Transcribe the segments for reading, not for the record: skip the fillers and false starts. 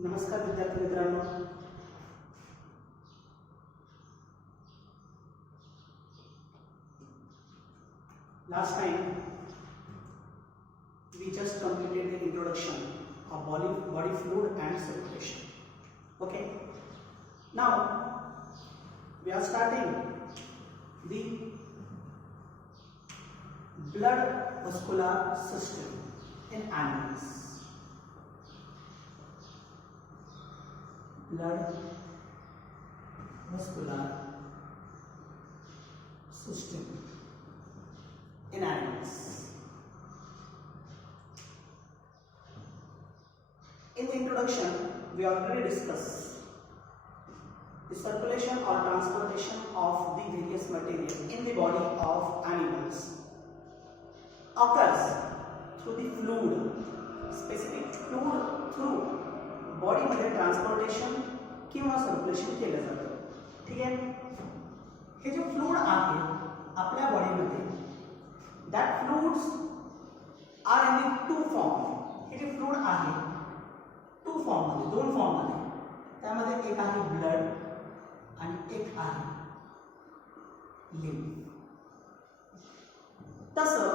नमस्कार विद्यार्थी मित्रांनो, last time we just completed the introduction of body fluid and circulation. Okay, now we are starting the blood vascular system in animals. Blood vascular system in animals. In the introduction, we already discussed the circulation or transportation of the various material in the body of animals occurs through the fluid, specific fluid through body मध्ये ट्रान्सपोर्टेशन किंवा सर्क्युलेशन केलं जातं. ठीक आहे. हे जे fluid आहे आपल्या बॉडीमध्ये, that fluids are in the two form. हे जे फ्लूइड आहे टू फॉर्म मध्ये, दोन फॉर्म मध्ये, त्यामध्ये एक आहे ब्लड आणि एक आहे लिम्फ. तसं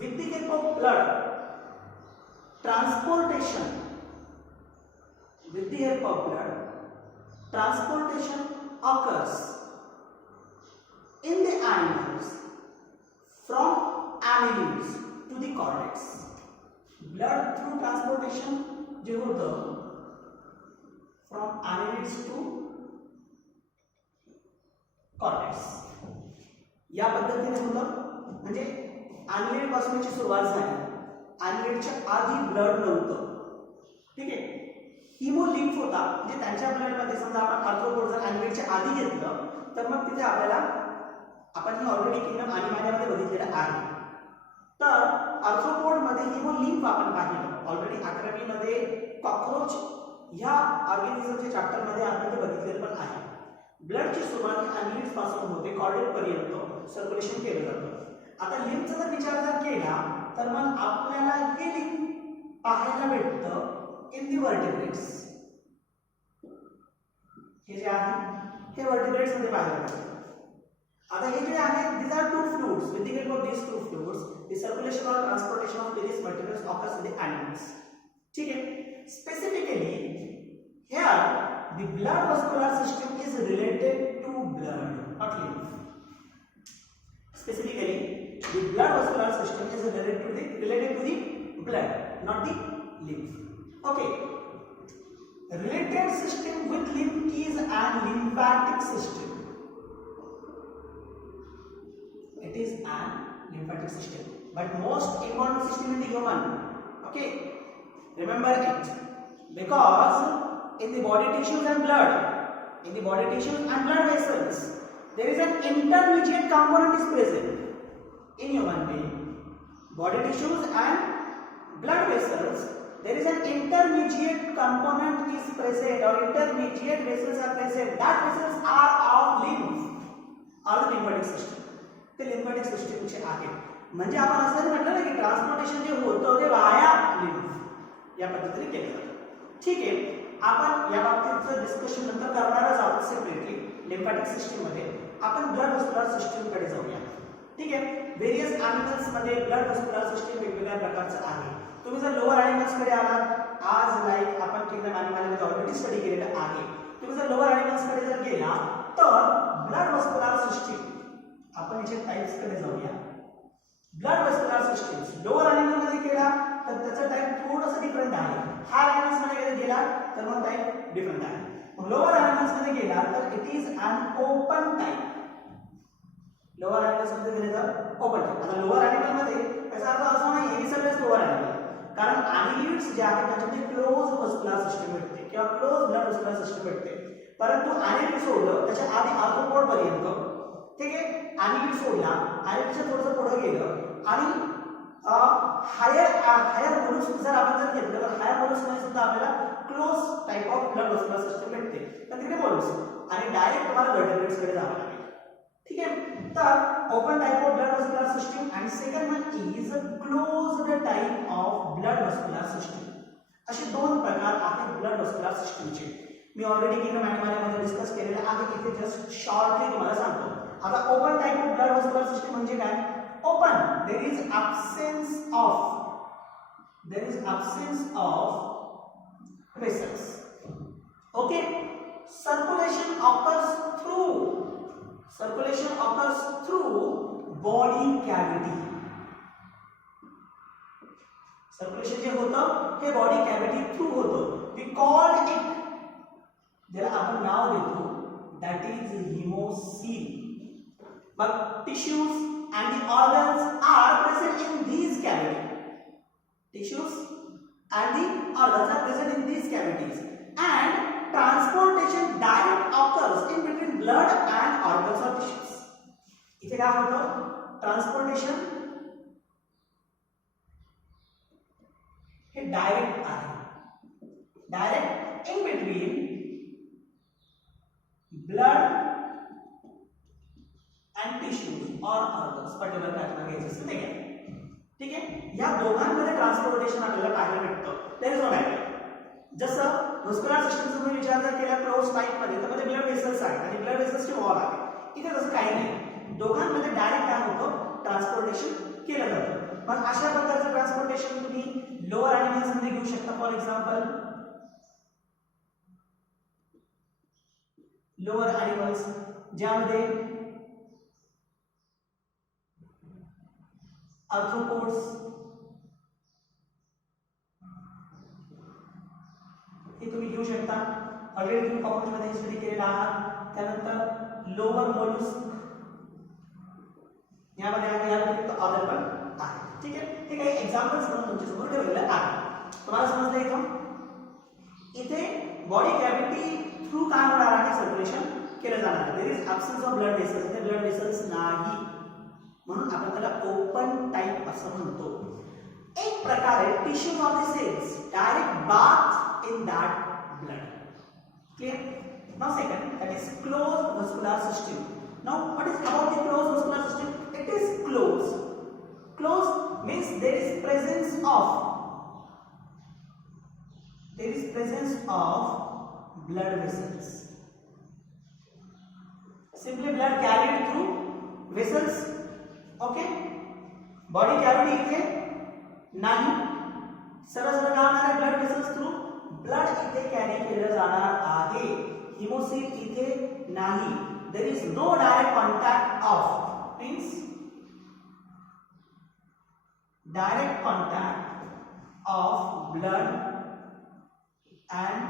with the help of blood transportation, with the help of blood, transportation occurs in the animals from annelids to the cortex. Blood through transportation जे होतं from annelids to cortex. या पद्धतीने होतं. म्हणजे annelid पासूनची सुरुवात झाली. एनिलेटच्या आधी ब्लड नव्हतं. ठीक आहे. हिमोलिम्फ होता. म्हणजे त्यांच्या ब्लडमध्ये समजा आपण आर्थ्रोपोड जर एनिलेटच्या आधी घेतलं तर मग तिथे आपल्याला, आपण ही ऑलरेडी किंगडम अनिमॅलियामध्ये बघितलेलं आहे. तर आर्थ्रोपोड मध्ये हिमोलिम्फ आपण पाहिलं ऑलरेडी 11वी मध्ये. कॉकरोच ह्या ऑर्गॅनिझमच्या चॅप्टर मध्ये आपण ते बघितलेलं पण आहे. ब्लडची सुरुवात एनिलेट्स पासून होते, कॉर्डेट पर्यंत सर्क्युलेशन केलं जातं. आता लिम्फचा जर विचार जर केला तर मग आपल्याला हे लिम्फ पाहायला भेटतं इन दी वर्टिब्रेट्स. हे जे आहे हे वर्टिब्रेट्स मध्ये पाहायला भेटतं. आता हे जे आहे, these are two fluids. With the help of these two fluids, the circulation or transportation of various materials occurs in the animals. ठीक है. Specifically, here the blood vascular system is related to blood, not lymph. Specifically, the blood vascular system is related to the blood, not the lymph. Okay. Related system with lymph is an lymphatic system. It is an lymphatic system, but most important system in the human. Okay. Remember it, because in the body tissues and blood vessels, there is an intermediate component is present in human being. Body tissues and blood vessels, there is an intermediate component is present, or intermediate vessels are present. That vessels are of lymph, or the lymphatic system. ते lymphatic system चे आहे. म्हणजे आपण असं म्हटलं ना की ट्रान्सपोर्टेशन जे होतं ते वाया लिम्फ या पद्धतीने केलं जातं. ठीक आहे. आपण या बाबतीचं डिस्कशन नंतर करणारच आहोत सेपरेटली. लिम्फॅटिक सिस्टम मध्ये आपण ब्लड व्हॅस्क्युलर सिस्टम कडे जाऊया. ठीक आहे. व्हेरियस एनिमल्स मध्ये ब्लड व्हॅस्क्युलर सिस्टम वेगवेगळ्या प्रकारचं आहे. तुम्ही जर लोअर एनिमल्स कडे आलात, आज लाईक आपण किंगडम एनिमलमध्ये ऑलरेडी स्टडी केलेलं आहे. तुम्ही जर लोअर एनिमल्स कडे जर गेला तर ब्लड व्हॅस्क्युलर सिस्टम, आपण याचे टाइप्स कडे जाऊया. Blood vascular system lower animal मध्ये गेला तर त्याचा टाइप थोडासा डिफरंट आहे. हायर एनिमल्स मध्ये गेला तर मग टाइप डिफरंट आहे. लोअर एनिमल्स मध्ये गेला तर it is an open type. Lower animals मध्ये गेले तर ओपन टाइप. आता लोअर एनिमल मध्ये याचा अर्थ असा नाही की सगळेच लोअर एनिमल, कारण एनिलिड्स जे आहेत त्याच्यामध्ये क्लोज व्हॅस्क्युलर सिस्टम भेटते किंवा क्लोज ब्लड व्हॅस्क्युलर सिस्टम भेटते. परंतु एनिलिड सोडलं त्याच्या आधी आर्थ्रोपोड पर्यंत, ठीक आहे, एनिलिड सोडला, एनिलिडच्या थोडंसं पुढे गेलं आणि हायर मोलस्क जर आपण जर घेतलं तर हायर मोलस्क मध्ये सुद्धा आपल्याला close type of blood vascular system भेटते. तर तिथे मोलस्क आणि डायरेक्ट तुम्हाला वर्टिब्रेट्स कडे जावं लागेल. ठीक आहे. तर open type of blood vascular system आणि second one is closed type of blood vascular system. असे दोन प्रकार आहेत ब्लड व्हस्क्युलर सिस्टमचे. मी ऑलरेडी किलोमॅटमध्ये डिस्कस केलेले आहे. इथे जस्ट शॉर्टली तुम्हाला सांगतो. आता open type of blood vascular system म्हणजे काय? Open, there is absence of vessels. Okay, circulation occurs through body cavity. सर्क्युलेशन जे होतं हे बॉडी कॅव्हिटी थ्रू होतं. वी कॉल्ड इट, ज्याला आपण नाव देतो, दॅट इज हिमोसील. मग tissues and the organs are present in these cavity. Tissues and the organs are present in these cavities and transportation direct occurs in between blood and organs or tissues. इथे काय होतं? ट्रान्सपोर्टेशन हे डायरेक्ट आहे. डायरेक्ट इन between blood and tissues और organs, particular pattern घ्यायचं असेल ते घ्या. ठीक आहे. या दोघांमध्ये ट्रान्सपोर्टेशन आपल्याला पाहायला भेटतं. There is no matter. जसं व्हस्क्युलर सिस्टमचा तुम्ही विचार जर केला क्लोज टाइप मध्ये, तर मध्ये ब्लड वेसल्स आहेत आणि ब्लड वेसल्सची वॉल आहे. इथे तसं काही नाही. दोघांमध्ये डायरेक्ट काय होतं? ट्रान्सपोर्टेशन केलं जातं. मग अशा प्रकारचं ट्रान्सपोर्टेशन तुम्ही लोअर एनिमल्स मध्ये घेऊ शकता. फॉर एक्झाम्पल लोअर एनिमल्स ज्यामध्ये आर्थ्रोपोड्स, हे तुम्ही घेऊ शकता. ऑलरेडी तुम्ही कॉम्प्युटर मध्ये स्टडी केलेला आहात. त्यानंतर लोअर मोलस्क यामध्ये आहे, या व्यतिरिक्त अदर पण आहे. ठीक आहे. हे काही एक्झाम्पल्स म्हणून तुमच्यासमोर ठेवलेलं आहे. तुम्हाला समजलं इथं? इथे बॉडी कॅव्हिटी थ्रू काय होणार आहे? सर्क्युलेशन केलं जाणार आहे. There is absence of blood vessels. इथे ब्लड वेसल्स नाही, म्हणून आपण त्याला ओपन टाइप असं म्हणतो. एक प्रकारे tissues of the cells direct bath in that blood. Clear? Now second, that is closed vascular system. Now what is about the closed vascular system? It is closed. Closed means there is presence of blood vessels. Simply blood carried through vessels. Okay, body cavity इथे नाही. सरळ सरळ काय होणार आहे? Blood vessels through blood इथे carry केलं जाणार आहे. हिमोसील इथे नाही. There is no direct contact of, means direct contact of blood and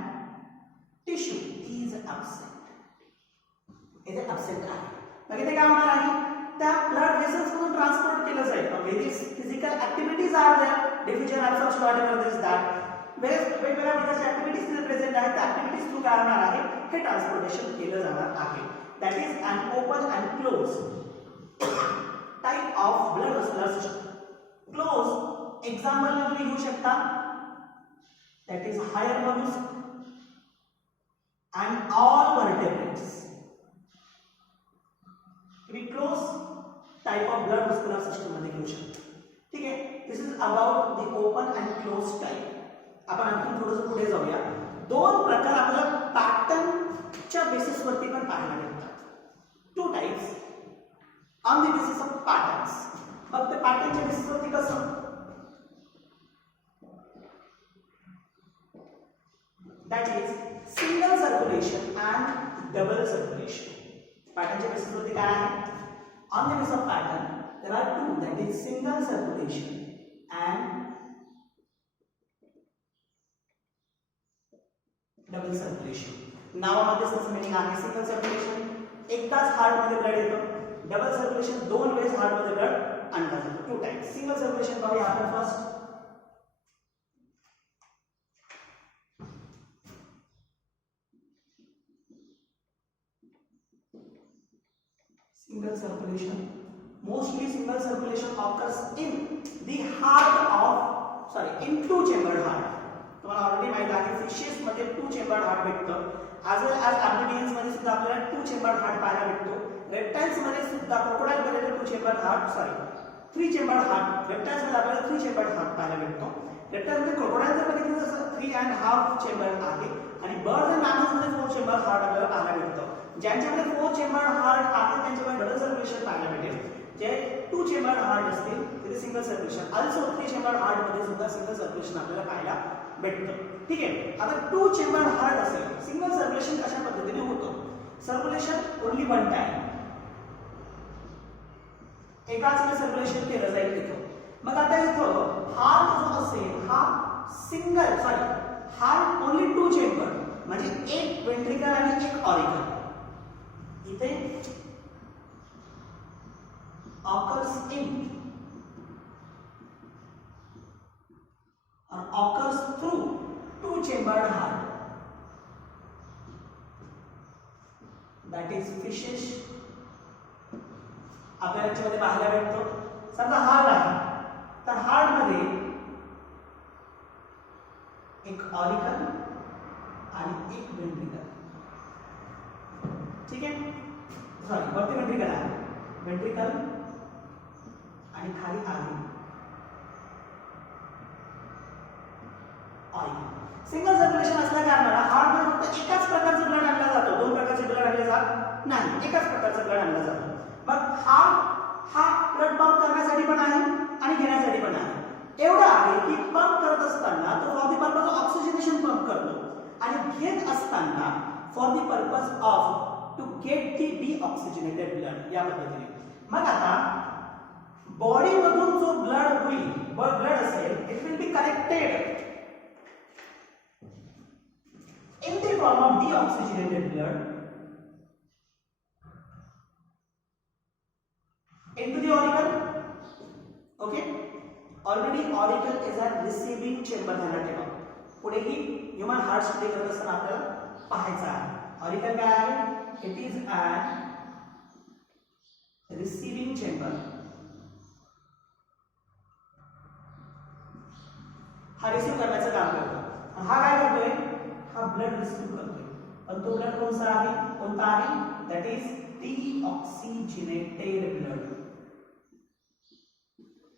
tissue is absent. इथे absent आहे. मग इथे काय होणार आहे? त्या ब्लड वेसल्स मधून ट्रान्सपोर्ट केलं जाईल. Various physical activities are there. Diffusion absorption whatever this that. वेगवेगळ्या प्रकारच्या ऍक्टिव्हिटीज तिथे प्रेझेंट आहेत. त्या ऍक्टिव्हिटीज थ्रू काय होणार आहे? हे ट्रान्सपोर्टेशन केलं जाणार आहे. That is an open and close type of blood vascular system. Close example तुम्ही घेऊ शकता. That is higher mollusc and all vertebrates. तुम्ही close type of blood vascular system मध्ये घेऊ शकता. ठीक आहे. This is about the open and close type. आपण आणखी थोडंसं पुढे जाऊया. दोन प्रकार आपल्याला पॅटर्नच्या बेसिस वरती पण पाहायला मिळतात. Two types on the basis of patterns. मग ते पॅटर्नच्या बेसिस वरती कसं? That is single circulation and double circulation. पॅटर्नच्या बेसिस वरती काय आहे? On the basis of pattern there are two, that is single circulation and double circulation. नावामध्येच त्याचं मीनिंग आहे. सिंगल सर्क्युलेशन एकदाच हार्ट मध्ये ब्लड येतं. डबल सर्क्युलेशन दोन वेळेस हार्ट मध्ये ब्लड आणला जातो. Two types. सिंगल सर्क्युलेशन पाहूया आपण first. Single circulation. Mostly single circulation occurs in the heart of, in two chambered heart. तुम्हाला ऑलरेडी माहिती आहे फिशेस मध्ये टू चेंबर्ड हार्ट भेटतं. ॲज वेल ॲज ॲम्फिबियन्स मध्ये सुद्धा आपल्याला टू चेंबर्ड हार्ट पाहायला भेटतो. रेप्टाइल्स मध्ये सुद्धा क्रोकोडाइल मध्ये two chambered heart, three chambered heart. Reptiles मध्ये आपल्याला थ्री चेंबर्ड हार्ट पाहायला भेटतो. रेप्टाइलमध्ये क्रोकोडाईल जर बघितलं तसं 3.5 चेंबर आहे आणि बर्ड्स अँड मॅमल्समध्ये 4 चेंबर हार्ट आपल्याला पाहायला मिळतं. ज्यांच्यामध्ये 4 चेंबर हार्ट आहे त्यांच्यामध्ये डबल सर्क्युलेशन पाहायला मिळेल. जे 2 चेंबर हार्ट असतील तिथे single circulation. Also 3 chamber heart मध्ये सुद्धा सिंगल सर्क्युलेशन आपल्याला पाहायला भेटतं. ठीक आहे. आता 2 चेंबर हार्ट असेल सिंगल सर्क्युलेशन कशा पद्धतीने होतं? सर्क्युलेशन ओन्ली वन टाइम, एकाच वेळी सर्क्युलेशन केलं जाईल इथं. मग आता इथं हार्ट जो असेल हा सिंगल हार्ट ओन्ली 2 चेंबर म्हणजे एक वेंट्रिकल आणि एक ऑरिकल. इथे occurs in or occurs through 2 chambered heart, that is fishes. आपल्याला याच्यामध्ये पाहायला भेटतो. समजा हार्ट आहे तर हार्ट मध्ये एक ऑरिकल आणि एक वेंट्रिकल. ठीक आहे. सॉरी वरती वेंट्रिकल आहे, वेंट्रिकल आणि खाली आहे ऑरिकल. सिंगल सर्क्युलेशन असल्या कारणाने हार्टमध्ये फक्त एकाच प्रकारचं ब्लड आणलं जातं, 2 प्रकारचे ब्लड आणले जात नाही, एकाच प्रकारचं ब्लड आणलं जातं. मग हार्ट हा ब्लड पंप करण्यासाठी पण आहे आणि घेण्यासाठी पण आहे. एवढं आहे की पंप करत असताना तो for the purpose of oxygenation pump करतो आणि घेत असताना for the purpose of to get the deoxygenated blood या पद्धतीने. मग आता बॉडी मधून जो ब्लड होईल, ब्लड असेल, it will be collected in the form of deoxygenated blood into the auricle. Okay, already auricle is a receiving chamber. ध्यानात ठेवा. पुढे ही ह्यूमन हार्ट स्टडी करत असताना आपल्याला पाहायचं आहे ऑरिकल काय आहे. It is an receiving chamber. हा रिसीव करण्याचं काम करतो. हा काय करतोय? हा ब्लड रिसीव करतोय. पण तो ब्लड कोणता आहे? That is deoxygenated blood.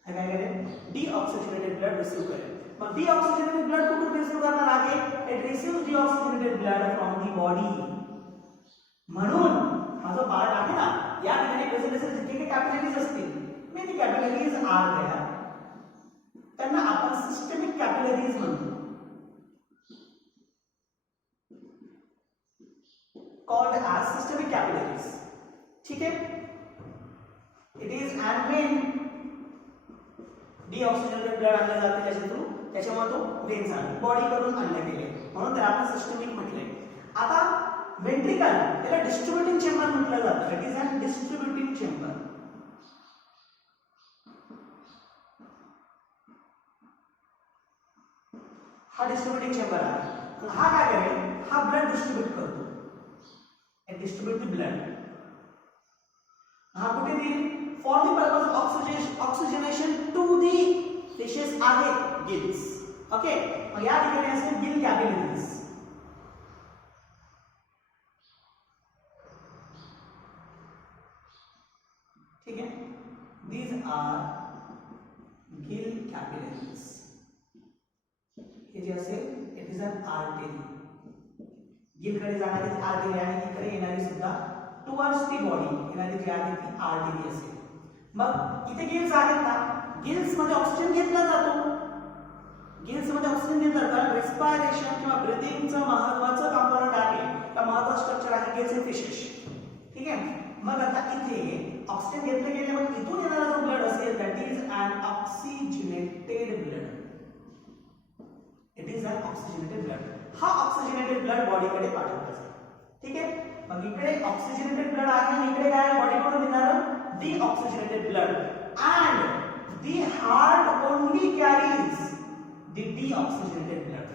हा काय करेल? डीऑक्सिजनेटेड ब्लड रिसीव करेल. मग डीऑक्सिजनेटेड ब्लड कुठून रिसीव करणार आहे? It receives deoxygenated blood from the body. म्हणून हा जो पार्ट आहे ना, या ठिकाणी प्रेझेंट असेल जितके काही कॅपिलरीज असतील, मेनी कॅपिलरीज आर देयर, त्यांना आपण सिस्टमिक कॅपिलरीज म्हणतो. called as systemic capillaries. ठीक है. It is and when deoxygenated blood आणलं जाते त्याच्या थ्रू, त्याच्यामुळे तो वेन्स आहे, बॉडी कडून आणले गेले, म्हणून त्याला आपण सिस्टमिक म्हटले. आता वेंट्रिकल त्याला डिस्ट्रीब्युटिंग चेंबर म्हटलं जातं. It is an distributing chamber. हा डिस्ट्रीब्युटिंग चेंबर आहे. हा काय करेल? हा ब्लड डिस्ट्रीब्यूट करतो. It distribute the blood. हा कुठे देईल? For the purpose of oxygenation to the fishes आहे gills. Okay. मग या ठिकाणी असेल gill capillaries. ठीक आहे. These are gill capillaries. हे जे असेल it is an artery. Gill कडे जाणारी आर्टरी आणि इकडे येणारी सुद्धा टुवर्ड्स दी बॉडी येणारी जी आहे ती आर्टरी असेल. मग इथे गिल्स आहेत ना, गिल्स मध्ये ऑक्सिजन घेतला जातो. गिल्स मध्ये ऑक्सिजन घेतला जातो. रेस्पिरेशन किंवा ब्रीथिंगचं महत्त्वाचं कंपोनेंट आहे, का महत्त्वाचं स्ट्रक्चर आहे गिल्स इन फिशेस. ठीक आहे. मग आता इथे ऑक्सिजन घेतले गेले, मग इथून येणारा जो ब्लड असेल that is an oxygenated blood. It is an oxygenated blood. हा ऑक्सिजनेटेड ब्लड बॉडी कडे पाठवला जातो. ठीक आहे. मग इकडे ऑक्सिजनेटेड ब्लड आहे आणि इकडे काय बॉडी कडून येणार deoxygenated blood. And the heart only carries the deoxygenated blood.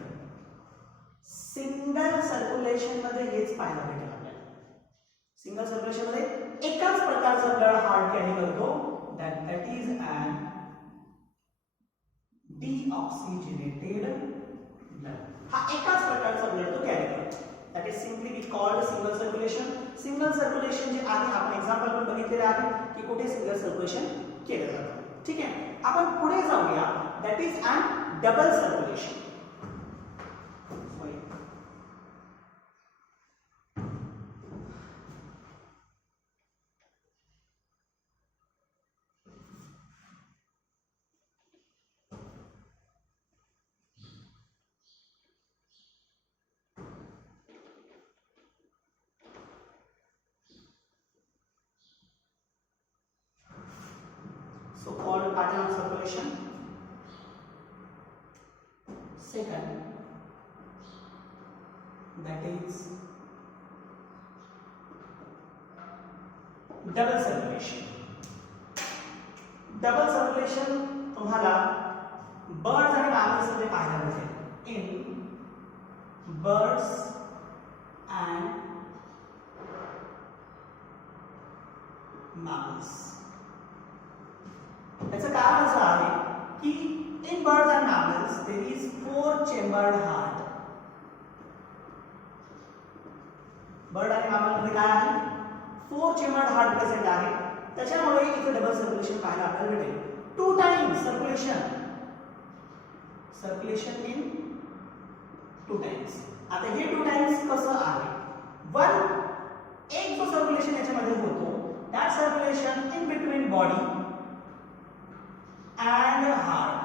Single circulation मध्ये हेच पाहायला भेटेल आपल्याला. सिंगल सर्क्युलेशन मध्ये एकाच प्रकारचा ब्लड हार्ट कॅरी करतो, that is an deoxygenated blood. हा एकाच प्रकारचा ब्लड तो कॅरी करतो. That is simply we called single circulation. Single circulation जे आहे आपण एक्झाम्पल पण बघितलेले आहे की कुठे सिंगल सर्क्युलेशन केलं जातं. ठीक आहे. आपण पुढे जाऊया. That is an double circulation. So called pattern of circulation. Second, that is double circulation. Double circulation तुम्हाला birds आणि mammals मध्ये पाहायला मिळेल. In birds and mammals. याचं कारण असं आहे की in birds and mammals there is 4-chambered heart. Bird आणि mammal मध्ये काय आहे? 4-chambered heart प्रेझेंट आहे. त्याच्यामुळे इथे डबल सर्क्युलेशन पाहायला आपल्याला भेटेल. 2 times circulation in 2 times. आता हे 2 times कसं आहे? एक जो सर्क्युलेशन याच्यामध्ये होतो that circulation in between body and heart.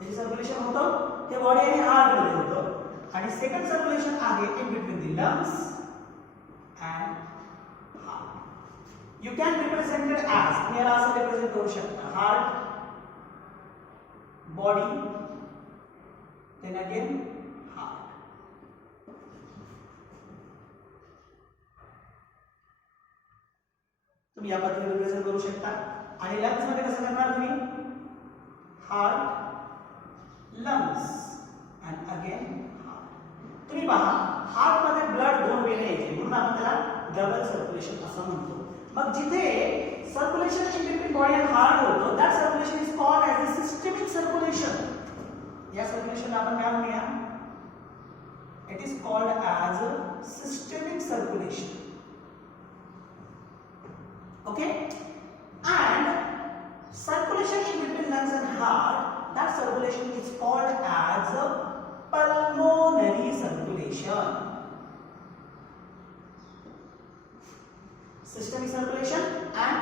हे सर्क्युलेशन होतं हे बॉडी आणि हार्ट मध्ये होतं आणि सेकंड सर्क्युलेशन आहे in between the lungs and heart. You can represent it as तुम्ही याला असं रिप्रेझेंट करू शकता heart, body, then again heart. तुम्ही या पद्धतीने रिप्रेझेंट करू शकता. आणि लंग्स मध्ये कसं करणार तुम्ही? Heart, lungs and again heart. तुम्ही पहा हार्ट मध्ये ब्लड 2 वेने येते म्हणून आपण त्याला डबल सर्क्युलेशन असं म्हणतो. मग जिथे circulation in between body and heart होतं that circulation is called as a systemic circulation. या सर्क्युलेशनला आपण काय म्हणूया? It is called as a systemic circulation. Okay. And circulation in between lungs and heart, that circulation is called as a pulmonary circulation. Systemic circulation and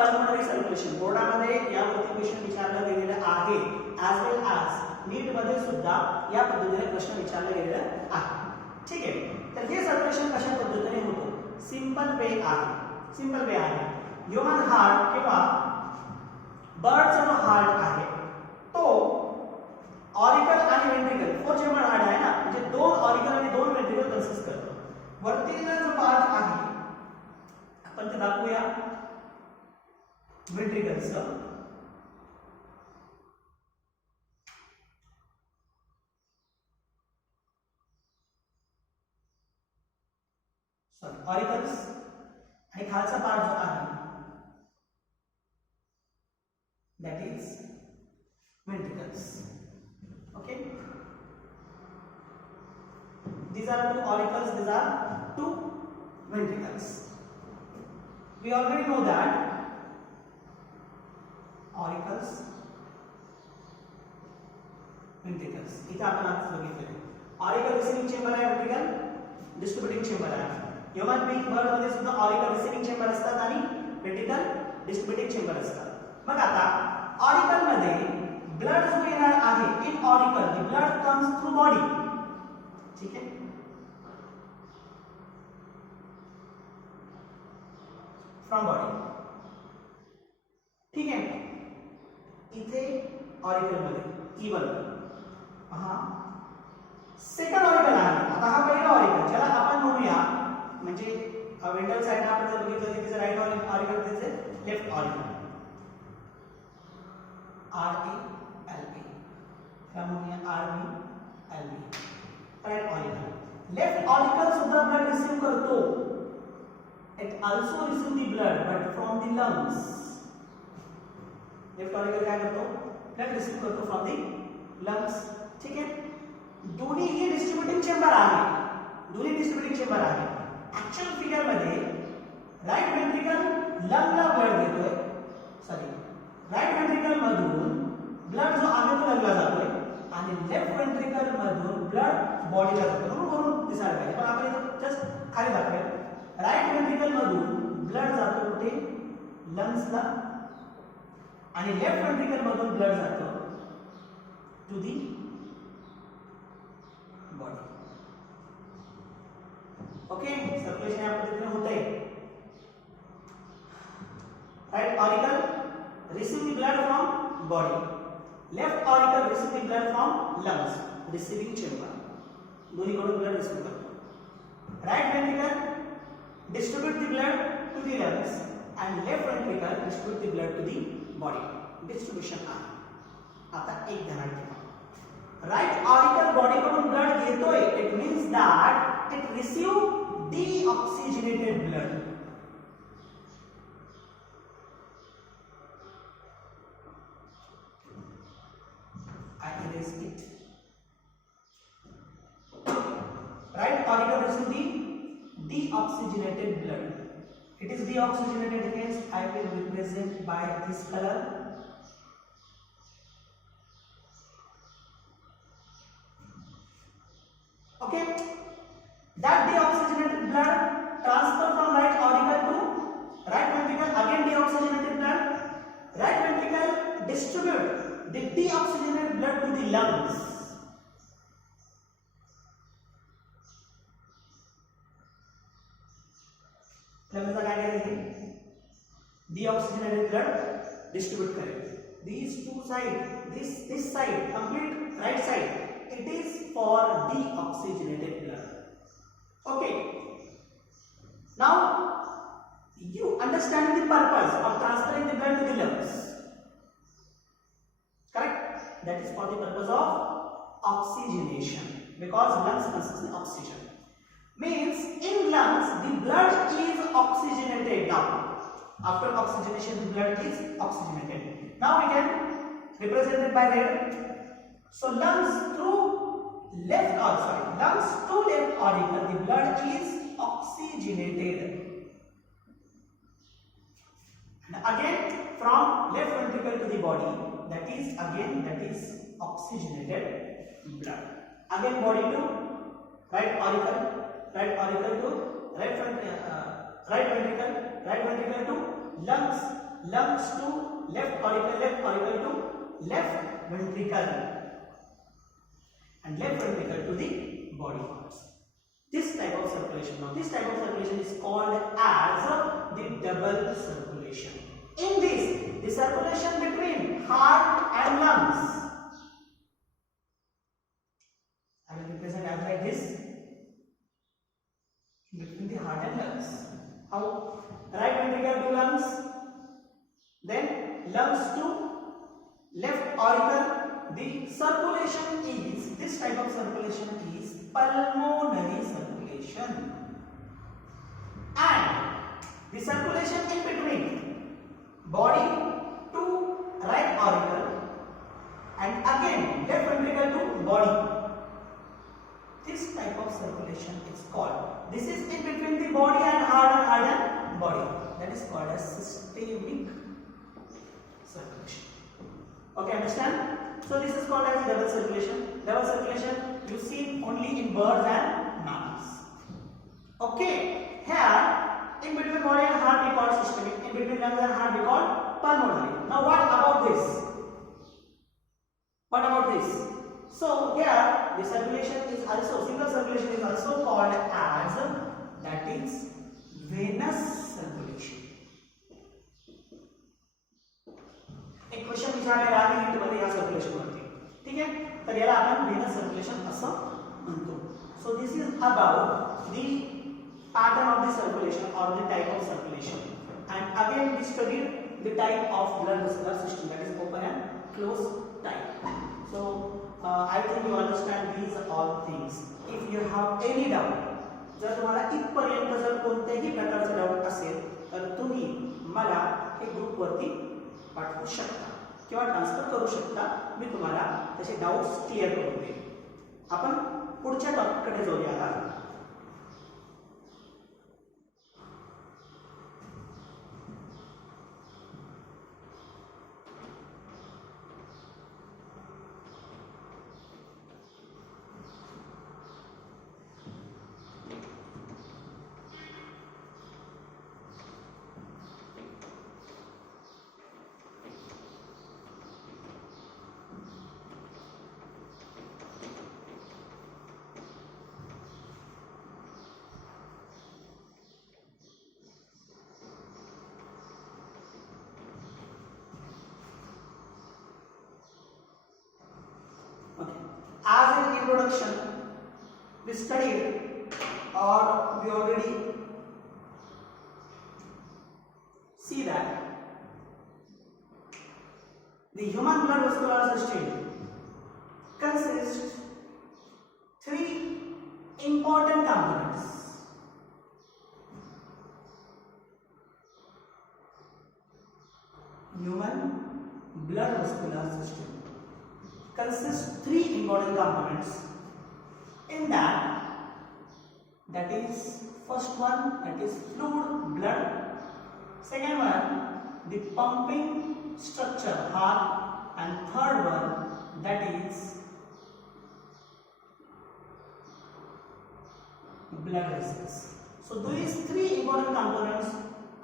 pulmonary circulation. बोर्डामध्ये यावरती क्वेश्चन विचारला गेलेला आहे. as well as नीट मध्ये सुद्धा या पद्धतीने प्रश्न विचारले गेलेले आहे. ठीक आहे. तर हे सर्क्युलेशन कशा पद्धतीने होतं? सिंपल वे आहे. ह्यूमन हार्ट किंवा बर्डचा जो हार्ट आहे तो ऑरिकल आणि वेंट्रिकल 4-chambered हार्ट आहे ना, म्हणजे 2 ऑरिकल आणि 2 वेंट्रिकल कन्सिस्ट करतो. वरतीला जो पार्ट आहे आपण ते दाखवूया वेंट्रिकलचं. ऑरिकल्स आणि खालचा पार्ट जो आहे that is ventricles. Okay, these are 2 auricles, these are 2 ventricles. We already know that auricles, ventricles. इथे आपण आज बघितले auricle receiving chamber आहे, ventricle distributing chamber आहे. ह्यूमन बीइंग बर्ड मध्ये सुद्धा auricle receiving chamber असतात आणि ventricle distributing chamber असतात. मग आता ऑरिकल मध्ये ब्लड जो येणार आहे in auricle the blood comes through body. ठीक आहे. From body. ठीक आहे. इथे ऑरिकल मध्ये इवन पहा सेकंड ऑरिकल आहे. आता हा पहिला ऑरिकल ज्याला आपण म्हणूया म्हणजे वेंट्रल साइड आपण जर बघितलं तर तिथे राईट ऑरिकल तिथे लेफ्ट ऑरिकल RALA. म्हणूया RVLB. Right auricle. Left auricle सुद्धा ब्लड रिसीव करतो. It also receive the blood but from the lungs. Left auricle काय करतो? ब्लड रिसीव करतो फ्रॉम द लंग्स. ठीक आहे. दोन्ही ही डिस्ट्रीब्युटिंग चेंबर आहे. ऍक्च्युअल फिगर मध्ये राईट वेंट्रिकल लंगला ब्लड देतोय. राईट वेंट्रिकल मधून ब्लड जो आहे तो लंगला जातोय आणि लेफ्ट वेंट्रिकल मधून ब्लड बॉडीला जातो म्हणून वरून दिसायला पाहिजे पण आपण इथे जस्ट खाली दाखवेल राईट वेंट्रिकल मधून ब्लड जातो कुठे लंग्सला आणि लेफ्ट वेंट्रिकल मधून ब्लड जातो to the body okay circulation या पद्धतीने होते right auricle receive the blood from body left auricle receive the blood from lungs receiving chamber दोन्हीकडून ब्लड रिसीव करतो right ventricle distribute the blood to the lungs and left ventricle distribute the blood to the body distribution आहे आता एक ध्यानात ठेवा right auricle body कडून ब्लड घेतोय it means that it receive deoxygenated blood I erase it right auricle receive the deoxygenated blood. It is deoxygenated, hence I will represent by this color. Okay, that deoxygenated blood transfer from right auricle to right ventricle. Again deoxygenated blood. Right ventricle distribute the deoxygenated blood to the lungs. लंग्सला काय करायचे deoxygenated blood distribute करायचे these two side this side complete right side it is for deoxygenated blood okay now you understand the purpose of transferring the blood to the lungs correct that is for the purpose of oxygenation because lungs consists of oxygen means in lungs the blood is oxygenated now after oxygenation the blood is oxygenated now we can represent it by red so lungs to left auricle the blood is oxygenated and again from left ventricle to the body that is oxygenated blood again body to right auricle to right ventricle to lungs to left auricle to left ventricle and left ventricle to the body parts. This type of circulation is called as the double circulation. In this, the circulation between heart and lungs, I will represent as like this. Between the heart and lungs. How? Right ventricle to lungs, then lungs to left auricle. The circulation is, this type of circulation is pulmonary circulation. And the circulation in between body to right auricle and again left ventricle to body. This type of circulation is called, this is in between the body and heart and body, that is called as systemic circulation. Okay, understand? So this is called as double circulation. Double circulation you see only in birds and mammals. Okay, here in between body and heart we call systemic, in between lungs and heart we call pulmonary. Now what about this? What about this? So here the circulation is also, single circulation is also called as, that is venous circulation. एक क्वेश्चन विचारलेला आहे नीट मध्ये या सर्क्युलेशन वरती ठीक आहे तर याला आपण venous circulation असं म्हणतो. So this is about the pattern of the circulation or the type of circulation and again we studied the type of blood vessel system, that is open and closed type. So I think you understand these all things. If you have any doubt, जर तुम्हाला इथपर्यंत जर कोणत्याही प्रकारचा डाऊट असेल तर तुम्ही मला एक ग्रुप वरती पाठवू शकता किंवा ट्रान्सफर करू शकता, मी तुम्हाला त्याचे डाउट्स क्लिअर करून देईन. आपण पुढच्या टॉपिककडे जाऊया आता. introduction we studied, or we already see that the human blood vascular system consists three important components. Human blood vascular system consists three important components. In that is first one, that is fluid blood. Second one, the pumping structure heart, and third one, that is blood vessels. So these three important components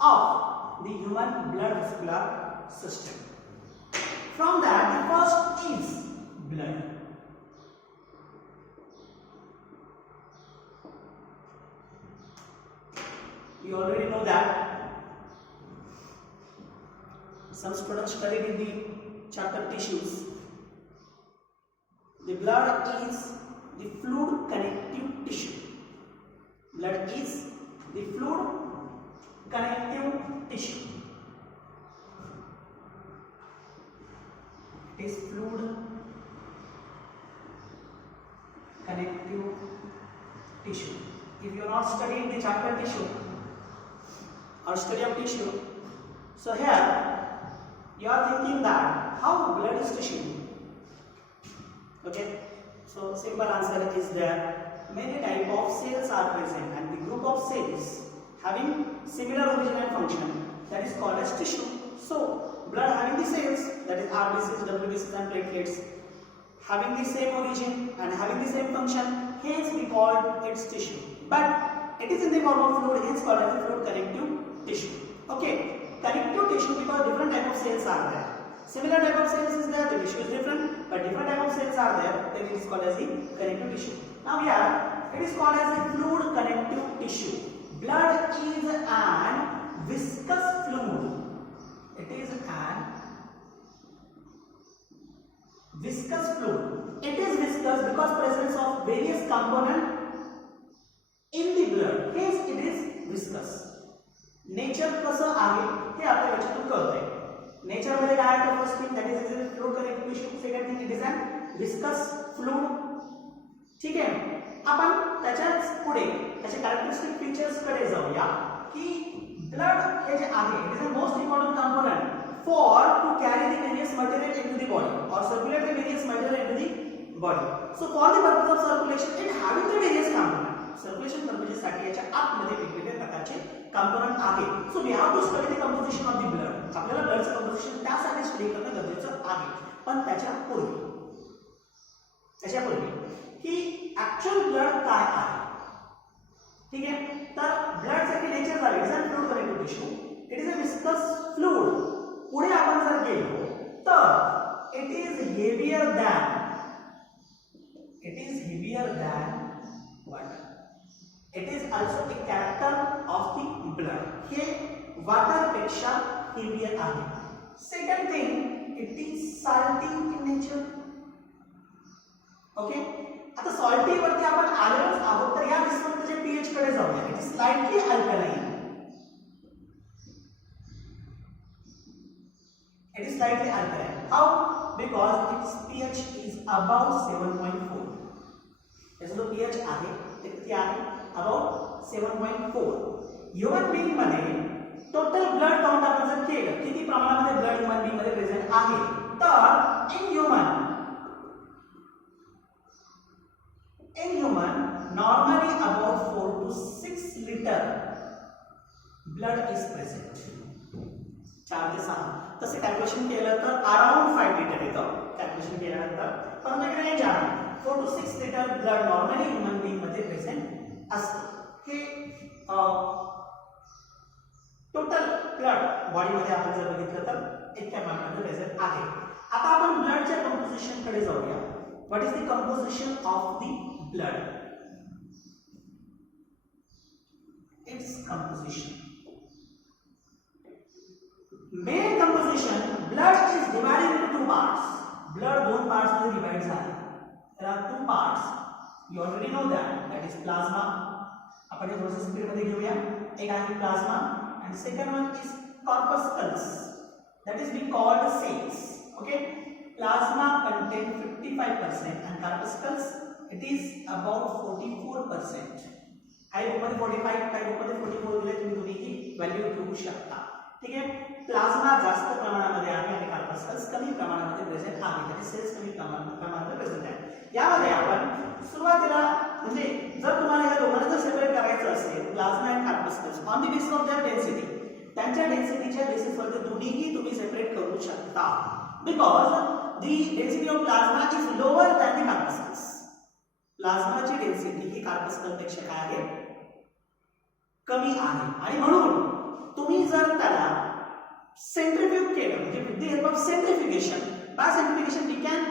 of the human blood vascular system. From that, the first is blood. We already know that some students studied in the chapter tissues. The blood is the fluid connective tissue. Blood is the fluid connective tissue. It is fluid connective tissue. If you are not studying the chapter tissue or study of tissue, so here you are thinking that how blood is tissue. Okay, so simple answer is there. Many type of cells are present, and the group of cells having similar origin and function, that is called as tissue. So blood having the cells, that is RBCs, WBCs and platelets, having the same origin and having the same function, hence we call it tissue. But it is in the form of fluid, hence called as a fluid connective tissue. Okay, connective tissue because different type of cells are there. Similar type of cells is there, the tissue is different, but different type of cells are there, then it is called as the connective tissue. Now here, it is called as a fluid connective tissue. Blood is an viscous fluid. It is an viscous fluid. It is viscous because presence of various components in the blood. Hence it is viscous. Nature कसं आहे हे आपल्या याच्यातून कळतंय. नेचर मध्ये काय आहे? First thing that is a fluid connective tissue. Second thing it is an viscous fluid. ठीक आहे, आपण त्याच्याच पुढे त्याचे कॅरेक्टरिस्टिक फीचर्स कडे जाऊया की ब्लड हे जे आहे it is a most important component for to carry the various material into the body और circulate the various material into the body. So for the purpose of circulation it having the various component. Circulation purposes साठी याच्या आतमध्ये वेगवेगळ्या प्रकारचे component आहे. So we have to study the composition of the blood. आपल्याला ब्लडचं कंपोजिशन त्यासाठी स्टडी करणं गरजेचं आहे. पण त्याच्यापूर्वी की ऍक्च्युअल ब्लड काय आहे. ठीक आहे, तर ब्लडचं नेचर झालं it is a fluid connective tissue. It is a viscous fluid. पुढे आपण जर गेलो तर it is heavier than water. It is also a character of the blood. हे water पेक्षा heavier आहे. Second thing, it is salty in nature. Okay? आता salty वरती आपण आलेलोच आहोत, तर या विषयामध्ये pH कडे जाऊया. It is slightly alkaline. It is slightly alkaline. How? Because its pH is above 7.4. याचा जो pH आहे ते किती आहे? About 7.4. ह्यूमन बीइंग मध्ये टोटल ब्लड काउंट आपण जर केलं किती प्रमाणामध्ये ब्लड ह्यूमन बीइंग मध्ये प्रेझेंट आहे, तर इन ह्यूमन नॉर्मली अबाउट 4 to 6 लिटर ब्लड इज प्रेझेंट. 4 ते 6. तसे कॅल्क्युलेशन केलं तर अराउंड 5 लिटर येतं कॅल्क्युलेशन केल्यानंतर. परंतु इकडे रेंज आहे 4 to 6 litre blood normally human being मध्ये प्रेझेंट असतं. हे टोटल ब्लड बॉडीमध्ये आपण जर बघितलं तर इतक्या प्रमाणात प्रेझेंट आहे. आता आपण ब्लडच्या कंपोजिशन कडे जाऊया. What is the composition of the blood? Its composition. Main composition blood is divided into 2 parts. Blood 2 पार्ट्स मध्ये डिवाइड झाले. there are two parts. You already know that. That is plasma. आपण हे थोडंसं स्पीड मध्ये घेऊया. एक आहे plasma and second one is corpuscles. That is we call the cells. Okay. Plasma contain 55% and corpuscles it is about 44%. काही बुकमध्ये 45, काही बुकमध्ये 44 दिले. तुम्ही दोन्हीही व्हॅल्यू घेऊ शकता. ठीक आहे. प्लाझ्मा जास्त प्रमाणामध्ये आहे आणि कार्पस्कल्स कमी प्रमाणामध्ये प्रेझेंट आहे. त्याचे सेल्स कमी प्रमाणामध्ये प्रेझेंट आहे. यामध्ये आपण सुरुवातीला म्हणजे जर तुम्हाला या दोघांना जर सेपरेट करायचं असेल plasma and corpuscles on the basis of their density, त्यांच्या डेन्सिटीच्या बेसिसवर दोन्हीही तुम्ही सेपरेट करू शकता. Because the density of plasma is lower than the corpuscles. प्लाझ्माची डेन्सिटी ही कार्पस्कल पेक्षा काय आहे, कमी आहे. आणि म्हणून तुम्ही जर त्याला सेंट्रीफ्यूज केलं म्हणजे with the help of centrifugation, by centrifugation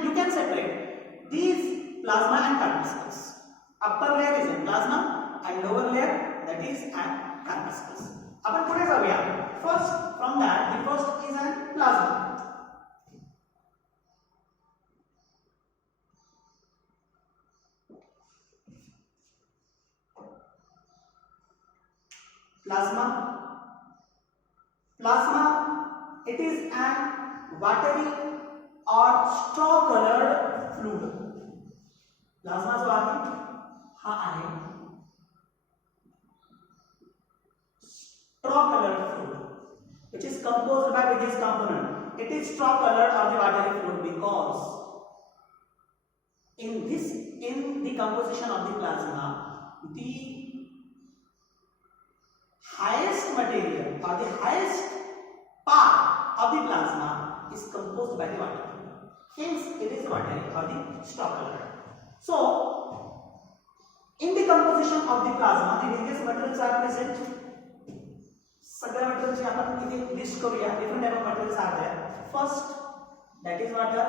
you can separate these plasma and corpuscles. Upper layer is a plasma and lower layer that is an corpuscles. आपण पुढे जाऊया. First from that the first is an plasma. Plasma it is an watery or straw colored fluid. Plasma जो आहे हा आहे straw colored fluid which is composed by this component. It is straw colored or the watery fluid because in the composition of the plasma the highest material or the highest part of the plasma is composed by the water. Hence, it is watery or the straw color. So, in the composition of the plasma, the various materials are present. सगळ्या materials ची आपण इथे लिस्ट करूया. Different type of materials are there. First, that is water.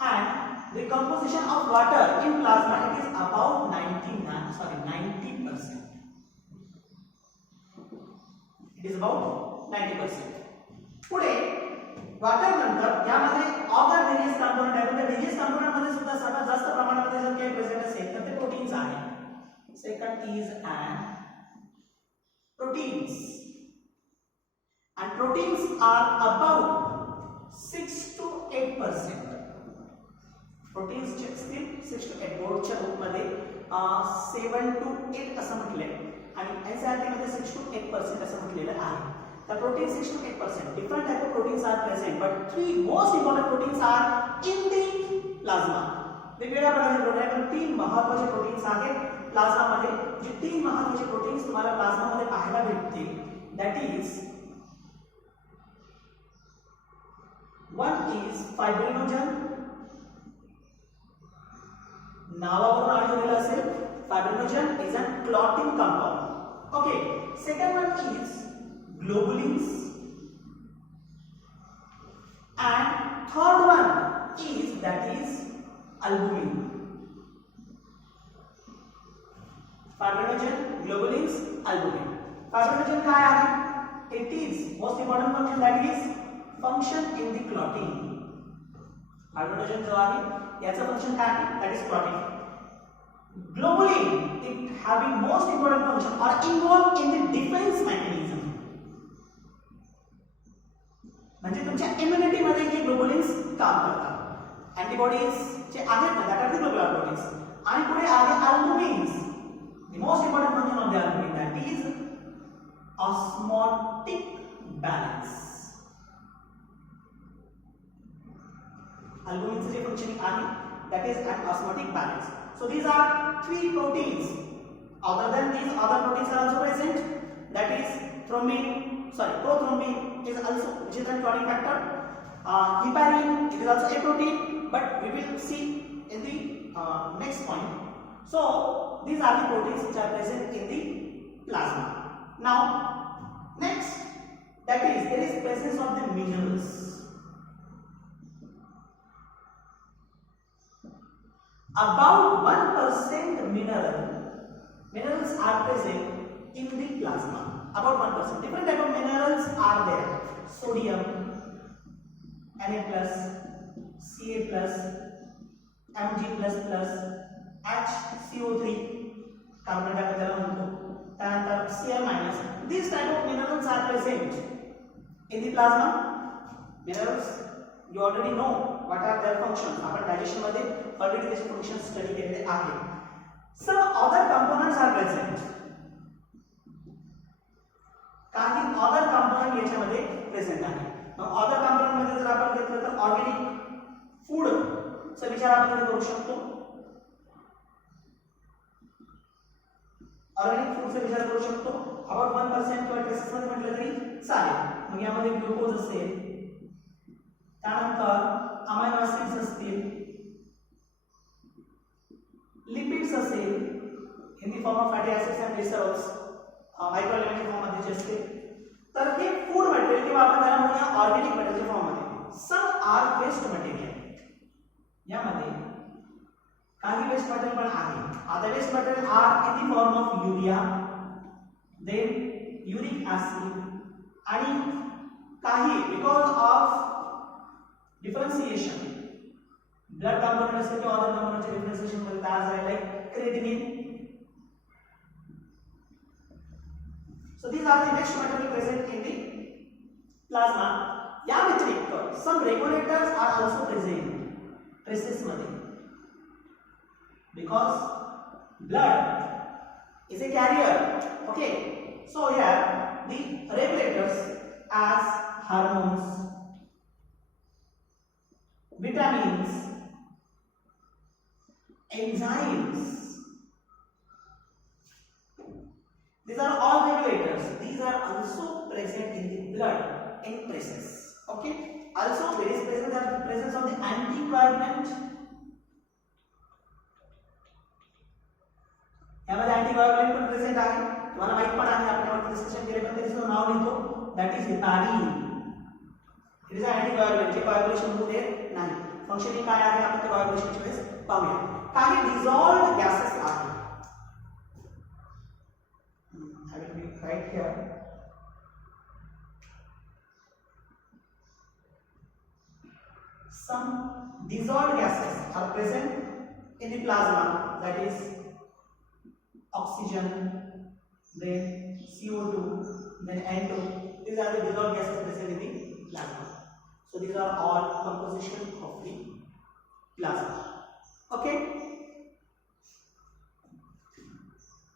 And the composition of water in plasma it is about 90%. It is about 90%. पुढे वाटर नंतर यामध्ये other various component आहे. त्या व्हेरियस कंपोनंट मध्ये सुद्धा सर्वात जास्त प्रमाणामध्ये जर काही प्रेझेंट असेल तर ते प्रोटीन्स आहे. Second is and proteins and proteins are about 6 to 8%. प्रोटीन्स चे असतील 6 to 8. बोर्डच्या बुकमध्ये 7 to 8 असं म्हटलंय आणि एनसीईआरटी मध्ये 6 to 8% असं म्हटलेलं आहे. The protein 6 to 8%. Different type of proteins are present, but three most important proteins are in the plasma. वेगवेगळ्या प्रकारचे प्रोटीन आहेत, पण 3 महत्त्वाचे प्रोटीन्स आहेत प्लाझ्मा मध्ये. जे 3 महत्त्वाचे प्रोटीन्स तुम्हाला प्लाझ्मा मध्ये पाहायला भेटतील, that is one is fibrinogen. नावावरून आढळलेलं असेल fibrinogen is a clotting compound. Okay. Second one is globulins and third one is albumin. Fibrinogen, globulins, albumin. Fibrinogen काय आहे? It is most important function, that is function in the clotting. Fibrinogen जो आहे याचा फंक्शन काय आहे? That is clotting. Globulin, it having most important function or involved in the defense mechanism. म्हणजे तुमच्या इम्युनिटी मध्ये हे ग्लोबुलिन्स काम करतात. अँटीबॉडीज जे आहेत ना that are the globular proteins. आणि पुढे आहे albumins. The most important function of the albumin that is osmotic balance. अल्बुमिनचं जे फंक्शनिंग आहे that is an osmotic balance. So these are 3 proteins. Other than these, other proteins are also present. That is prothrombin is also, which is a clotting factor. Heparin, it is also a protein, but we will see in the next point. So these are the proteins which are present in the plasma. Now next, that is there is presence of the minerals. About 1% minerals are present in the plasma. About 1%. Different type of minerals are there. Sodium, Na+, Ca+, Mg++ HCO3 carbon dioxide त्याला म्हणतो, त्यानंतर Cl-. These type of minerals are present in the plasma. Minerals you already know what are their functions. आपण डायजेशन मध्ये ऑलरेडी त्याचे function study केलेले आहे. Some other components are present. काही other component याच्यामध्ये प्रेझेंट आहे. मग other component मध्ये जर आपण घेतलं तर ऑर्गॅनिक फूड चा विचार आपण करू शकतो. ऑर्गॅनिक फूड चा विचार करू शकतो. अबाउट 1% किंवा ट्रेसेस मध्ये म्हटलं तरी चालेल. मग यामध्ये ग्लुकोज असेल, त्यानंतर अमायनो ऍसिड्स असतील, लिपिड्स असेल in the form of fatty acids and glycerols, micro एलिमेंटच्या फॉर्म मध्ये असते. तर हे फूड मटेरियल किंवा आपण त्याला म्हणूया ऑर्गॅनिक मटेरियलच्या फॉर्म मध्ये. Some are waste material. यामध्ये काही वेस्ट मटेरियल पण आहे. आता waste material are in the form of urea, then uric acid, आणि काही because of differentiation blood component असेल किंवा अदर कंपोनेंटचे डिफरन्शिएशन मध्ये तयार झाले like creatinine. So these are the waste material present in the plasma. या व्यतिरिक्त some regulators are also present traces मध्ये, because blood is a carrier. Okay, so here the regulators as hormones, vitamins, enzymes, these are all regulators. These are also present in the blood in traces. Okay, also there is presence of the anticoagulant. यामध्ये अँटीकोअगुलंट पण प्रेझेंट आहे. तुम्हाला माहित पण आहे, आपण डिस्कशन केले, पण त्याचं नाव लिहितो, that is heparin. It is an anticoagulant जे कोअगुलेशन होऊ देत नाही. फंक्शनिंग काय आहे आपण ते कोअगुलेशनच्या वेळेस पाहूया. काही डिसॉल्व्ड गॅसेस आहेत. I will be right here. Some dissolved gases are present in the plasma, that is oxygen, then CO2, then N2. These are the dissolved gases present in the plasma. So these are all composition of the plasma. Okay.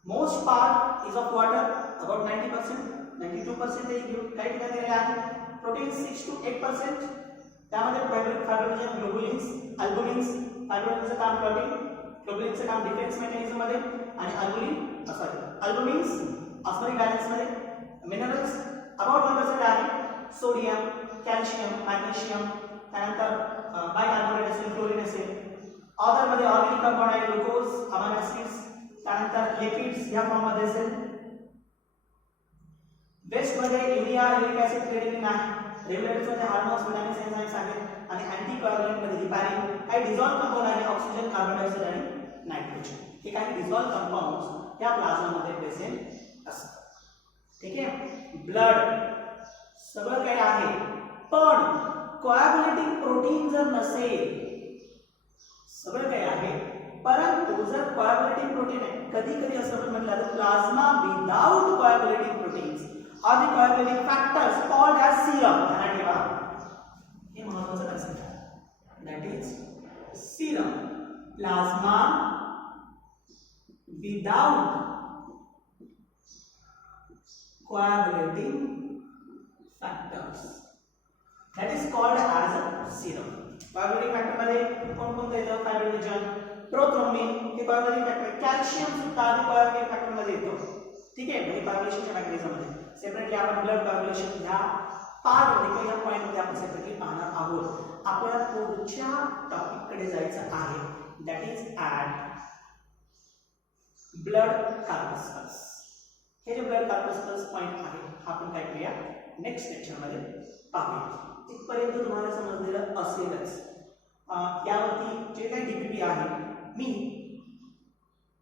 Most part is of water, about 90%, 92% काही ठिकाणी दिलेले आहे. प्रोटीन 6 to 8%. त्यामध्ये फायब्रोजन, ग्लोबुलिन्स, अल्बुमिन्स. फायब्रोजनचं काम प्रोटीन, ग्लोबुलिन्सचं काम डिफेन्स मेकॅनिझम मध्ये, आणि अल्बुमिन्स ऑस्मोटिक बॅलन्स मध्ये. मिनरल्स अबाउट 1% आहे. सोडियम, कॅल्शियम, मॅग्नेशियम, त्यानंतर बायकार्बोनेट असेल, क्लोरीन असेल. अदर मध्ये ऑर्गॅनिक कंपाऊंड आहे, ग्लुकोज, अमायनो ऍसिड्स, त्यानंतर लिपिड्स या फॉर्म मध्ये असेल. वेस्ट मध्ये युरिया, युरिक ऍसिड, क्रिएटिनिन आहे. रेग्युलेटर्स मध्ये हार्मोन्स, विटामिन्स, एन्झाइम्स आहेत, आणि अँटीकोअगुलंट मध्ये हेपारिन. काही डिसॉल्व्ड कंपाऊंड आहे, ऑक्सिजन, कार्बन डायऑक्साइड आणि नायट्रोजन. हे काही डिसॉल्व्ड कंपाऊंड्स या प्लाझ्मा मध्ये प्रेझेंट असतात. ठीक आहे. ब्लड सगळं काही आहे, पण कोअगुलेटिंग प्रोटीन जर नसेल, सगळं काही आहे परंतु जर कोअगुलेटिंग प्रोटीन आहे, कधी कधी असं पण म्हटलं जातं plasma without coagulating proteins or the coagulating factors called as serum. ध्यानात ठेवा, हे महत्त्वाचं कन्सेप्ट आहे. that is serum. Plasma without coagulating factors, that is called as serum. coagulating factor मध्ये कोणकोणते येतं? फायब्रोजन, प्रोथ्रोम्बिन हे coagulating factor. कॅल्शियम सुद्धा coagulating factor मध्ये येतो. ठीक आहे. म्हणजे coagulationच्या मेकॅनिझम मध्ये सेपरेटली आपण ब्लड कोअगुलेशन ह्या पार्ट मध्ये किंवा या पॉइंट मध्ये आपण सेपरेटली पाहणार आहोत. आपल्याला पुढच्या टॉपिक कडे जायचं आहे, that is at blood corpuscles. हे जे ब्लड कॉर्पस्कल्स पॉइंट आहे हा आपण काय करूया नेक्स्ट लेक्चर मध्ये पाहूया. इथपर्यंत तुम्हाला समजलेलं असेलच. यावरती जे काही डीपीपी आहे मी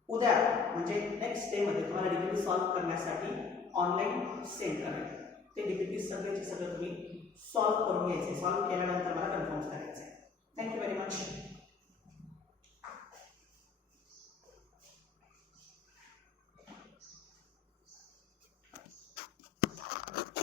उद्या म्हणजे नेक्स्ट डे मध्ये तुम्हाला डीपीपी सॉल्व्ह करण्यासाठी ऑनलाइन सेंड करेल. ते डीपीपी सगळ्याचे सगळं तुम्ही सॉल्व्ह करून घ्यायचे. सॉल्व्ह केल्यानंतर